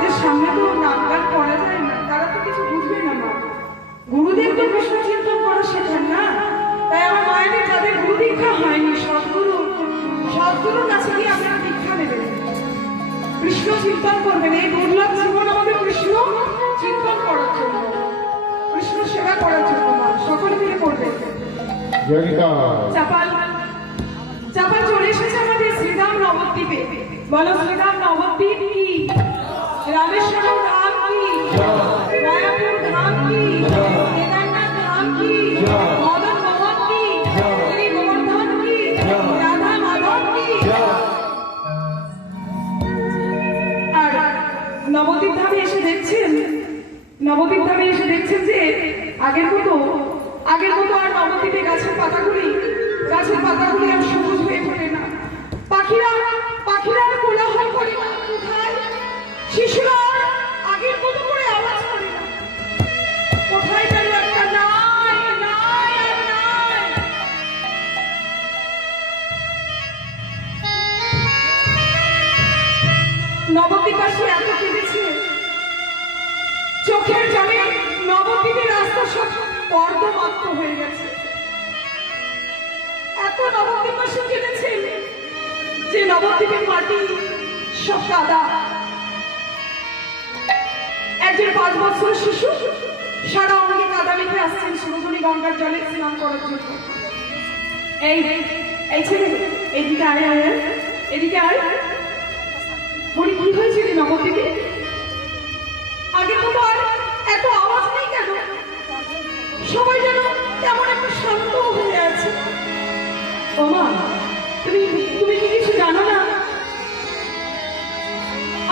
তাদের সামনে তো নাক গান করা যায় না, তারা তো কিছু বুঝবে না মা। গুরুদেব তো কৃষ্ণ চিন্তন করা শেখান না। তাই আমার মায়েদের যাদের গুরু দীক্ষা হয়নি, সদ্গুরুর কাছে গিয়ে আপনারা দীক্ষা নেবেন, কৃষ্ণ চিন্তন করবেন। এই দুর্লভ জীবন আমাদের কৃষ্ণ চিন্তন করার জন্য, কৃষ্ণ সেবা করার জন্য মা সকলে মিলে করবেন। চাপাল চলে এসেছে আমাদের শ্রীধাম নবদ্বীপে। বলো শ্রীধাম নবদ্বীপ কি, রামেশ্বর ধাম কি, মায়াপুর ধাম কি, কেদারনাথ ধাম কি, মদন মোহন কি, গিরি গোবর্ধন কি, রাধা মাধব কি। আর নবদ্বীপ ধামে এসে দেখছেন, নবদ্বীপ ধামে এসে দেখছেন যে আগের মতো আর নবদ্বীপে গাছের পাতাগুলি আর সবুজ হয়ে ফোটে না। পাখিরা কোলাহল করে না, কোথায় শিশুরা আগের মতো করে আওয়াজ করে না, কোথায় যেন একটা নাই নাই আর নাই। নবদ্বীপবাসী এত কেঁদেছে, চোখের জলে নবদ্বীপের রাস্তা সব কর্দমাক্ত হয়ে গেছে। এত নবদ্বীপবাসী কেঁদেছে যে নবদ্বীপের মাটি সব কাদা। একজন 5 বছরের শিশু সারা অঙ্গে কাদা মেখে আসছেন সুরধনী গঙ্গার জলে স্নান করার জন্য। এই ছেলে এদিকে আয়, এদিকে আয়। বলি কি হয়েছে রে নবদ্বীপে? আগে তো আর এত আওয়াজ নেই কেন? সবাই যেন কেমন একটা শান্ত হয়ে আছে। ও মা, তুমি কি কিছু জানো না?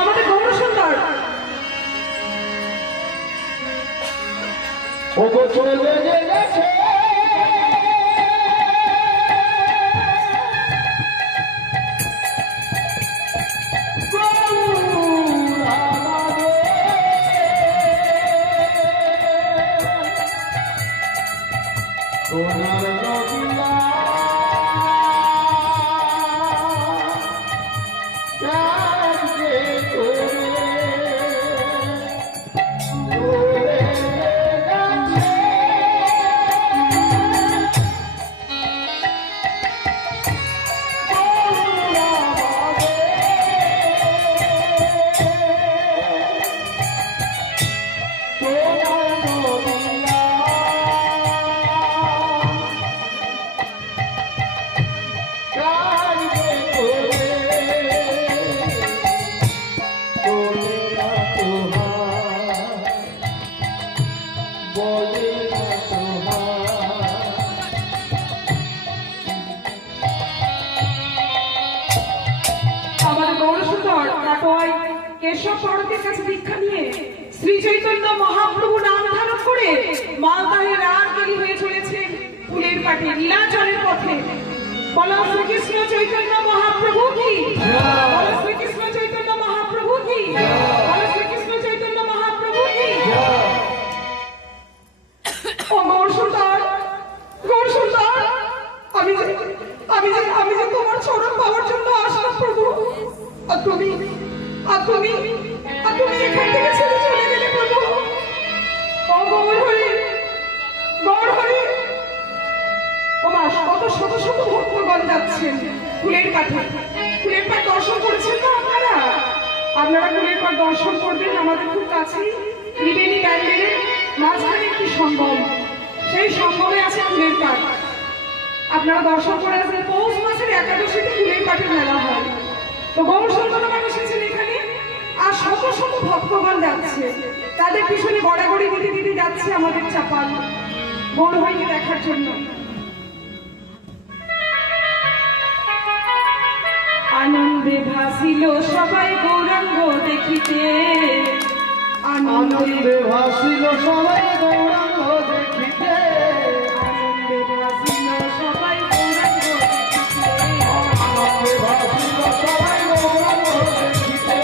আমাদের গৌর সুন্দর চলে গেছে কেশব পণ্ডিতের কাছে দীক্ষা নিয়ে শ্রী চৈতন্য মহাপ্রভু নাম ধারণ করে মালদাহের রাজগিরি হয়ে চলেছে ফুলের পাটে নীলাচলের পথে। বলো শ্রীকৃষ্ণ চৈতন্য মহাপ্রভু কি, বলো শ্রীকৃষ্ণ চৈতন্য মহাপ্রভু কি, বলো শ্রীকৃষ্ণ চৈতন্য মহাপ্রভু কি। ও গৌর সুন্দর, আমি যে তোমার চরণ পাওয়ার জন্য আসলাম প্রভু, আর তুমি এখান থেকে ছেড়ে চলে গেলে প্রভু। ও গৌর হরি, ও মা, কত শত ভক্তগণ যাচ্ছেন ফুলের পাট দর্শন করেছেন তো আপনারা ফুলের পাট দর্শন করবেন। আমাদের খুব কাছেই ত্রিবেণী প্যান্ডেলের মাঝখানে একটি সঙ্গম, সেই সঙ্গমে আছে ফুলের পাট। আপনারা দর্শন করে আসবেন। পৌষ মাসের একাদশীতে ফুলের পাটের মেলা হয়। তো গৌর সুন্দরগণ এসেছেন এখানে, আর শত ভক্তগণ যাচ্ছে, তাদের পিছনে গড়াগড়ি দিতে যাচ্ছে আমাদের চাপাল গৌর হরিকে দেখার জন্য। আনন্দে ভাসিল সবাই গৌরাঙ্গ দেখিতে, আনন্দে ভাসিল সবাই গৌরাঙ্গ দেখিতে, আনন্দে ভাসিল সবাই গৌরাঙ্গ দেখিতে, আনন্দে ভাসিল সবাই গৌরাঙ্গ দেখিতে।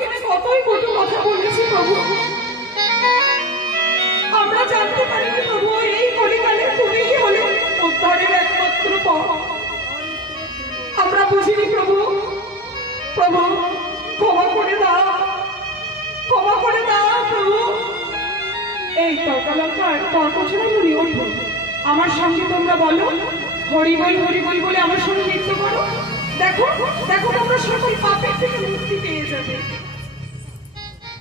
সম্মুখে কতই কটু কথা বলেছি প্রভু। আমরা জানতে পারিনি প্রভু এই কলিকালে তুমিই হলে উদ্ধারের একমাত্র পথ। আমরা বুঝিনি প্রভু। প্রভু ক্ষমা করে দাও, ক্ষমা করে দাও প্রভু। এই তর্কালঙ্কার তর্ক ছেড়ে মনে ওঠো, আমার সঙ্গে তোমরা বলো হরি বল বলে আমার সঙ্গে নৃত্য করো। দেখো দেখো তোমরা সকল পাপের থেকে মুক্তি পেয়ে যাবে।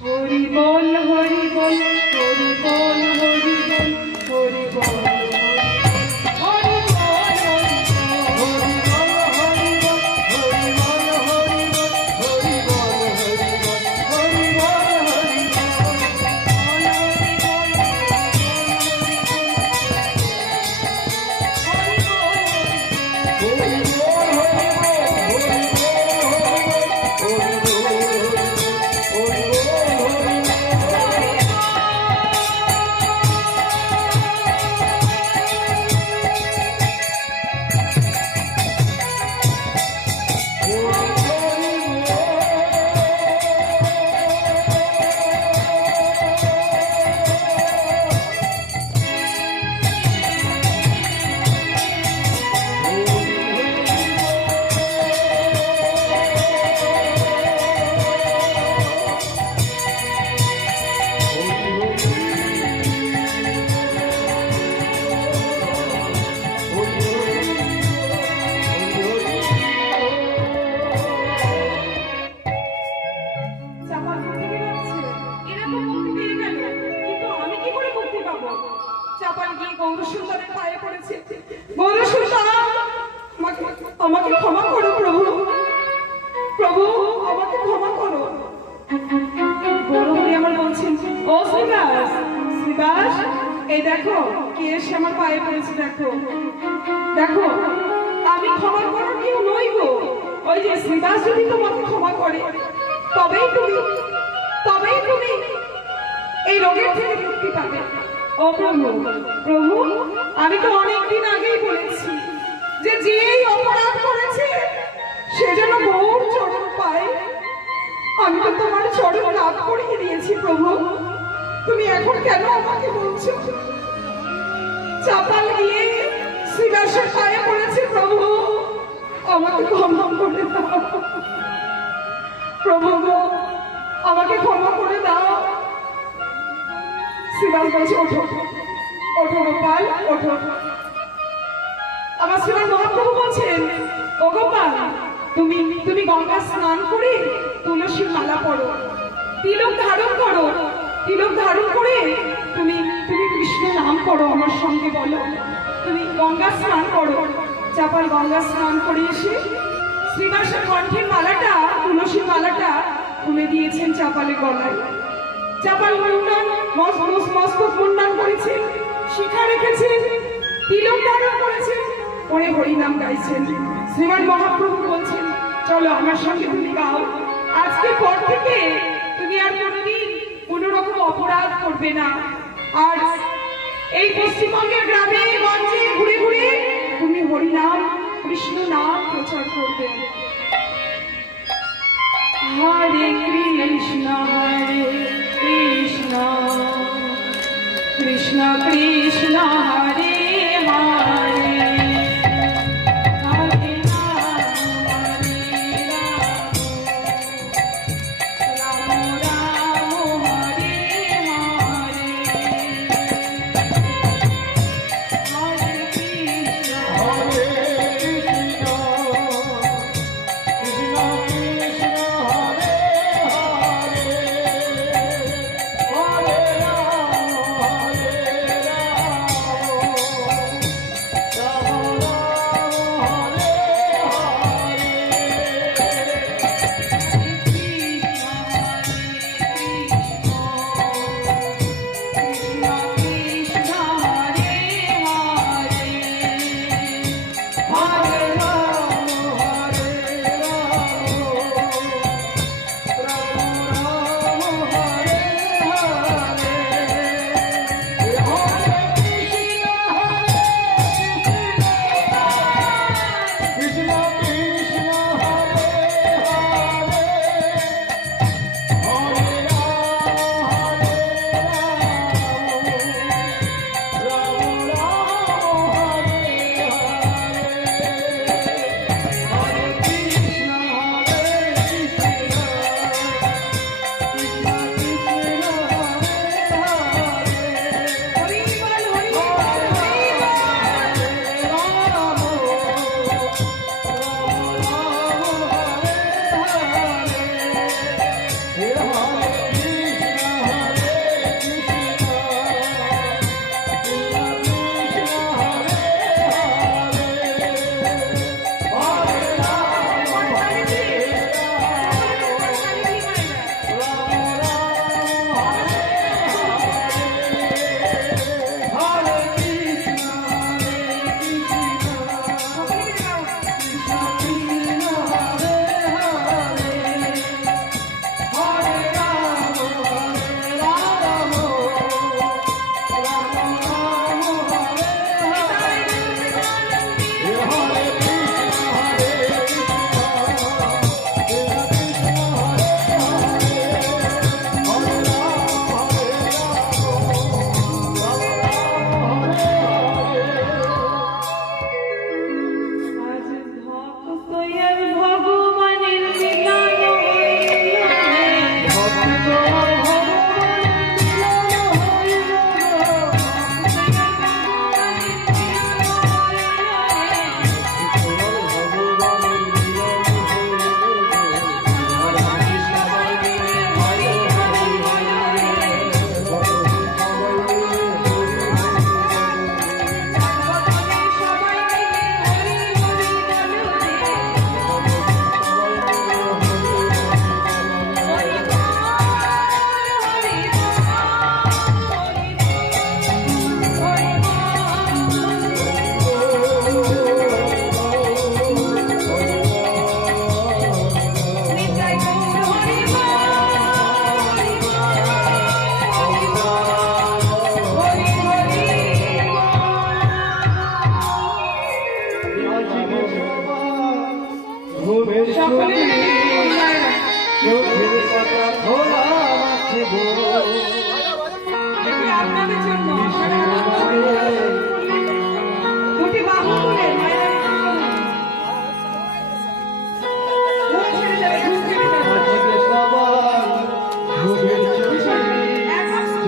হরি বল হরি বল হরি বল হরি বল হরি বল হরি আমাকে ক্ষমা করো প্রভু। প্রভু আমাকে ক্ষমা করো। গৌরহরি আমার বলছেন ও শ্রীবাস, শ্রীবাস এই দেখো কে এসে আমার পায়ে পড়েছে। দেখো দেখো আমি ক্ষমা করার কেউ নই গো। ওই যে শ্রীবাস যদি তোমাকে ক্ষমা করে তবেই তুমি এই রোগের থেকে মুক্তি পাবে। ও প্রভু, প্রভু আমি তো অনেকদিন আগেই বলেছি যে যেই অপরাধ করেছে সেজন্য গৌর চরণ পায়। আমি তো তোমার চরণ লাভ করিয়ে দিয়েছি প্রভু। তুমি এখন কেন আমাকে বলছো? চাপাল গিয়ে শ্রীবাসের পায়ে পড়েছে প্রভু, আমাকে ক্ষমা করে দাও প্রভু গো, আমাকে ক্ষমা করে দাও। শ্রীবাস বলছে ওঠো ওঠো গোপাল ওঠো। আমার শ্রীমান মহাপ্রভু বলছেন ও গোপাল তুমি গঙ্গা স্নান করে তুলসীর মালা পড়ো, তিলক ধারণ করো, তিলক ধারণ করে তুমি কৃষ্ণ নাম করো। আমার সঙ্গে বলো তুমি গঙ্গা স্নান করো। চাপাল গঙ্গা স্নান করে এসে শ্রীবাসের কণ্ঠের মালাটা তুলসীর মালাটা খুলে দিয়েছেন চাপালের গলায়। চাপাল মুন্ডন মস্তক মুন্ডন করেছেন, শিখা রেখেছেন, তিলক ধারণ করেছেন, পরে হরিনাম গাইছেন। শ্রীমান মহাপ্রভু বলছেন চলো আমার সঙ্গে তুমি গাও। আজকে পর থেকে তুমি আর কোনোদিন কোন রকম অপরাধ করবে না। আর এই পশ্চিমবঙ্গের গ্রামে গঞ্জে ঘুরে ঘুরে তুমি হরিনাম কৃষ্ণ নাম প্রচার করবে। হরে কৃষ্ণ কৃষ্ণ কৃষ্ণ কৃষ্ণ হরে হরে হরে রাম রাম হরে হরে হরে কৃষ্ণ Hare তোমার ভগবানের মিলন হইল ঘুমের সকলে চোখের পাতা খোলা আছে আপনাদের জন্য দুটি বাহু তুলে মায়ের ঘুম ছেড়ে যাবে ঘুম ছেড়ে যাবে আজকে সবাই ঘুমের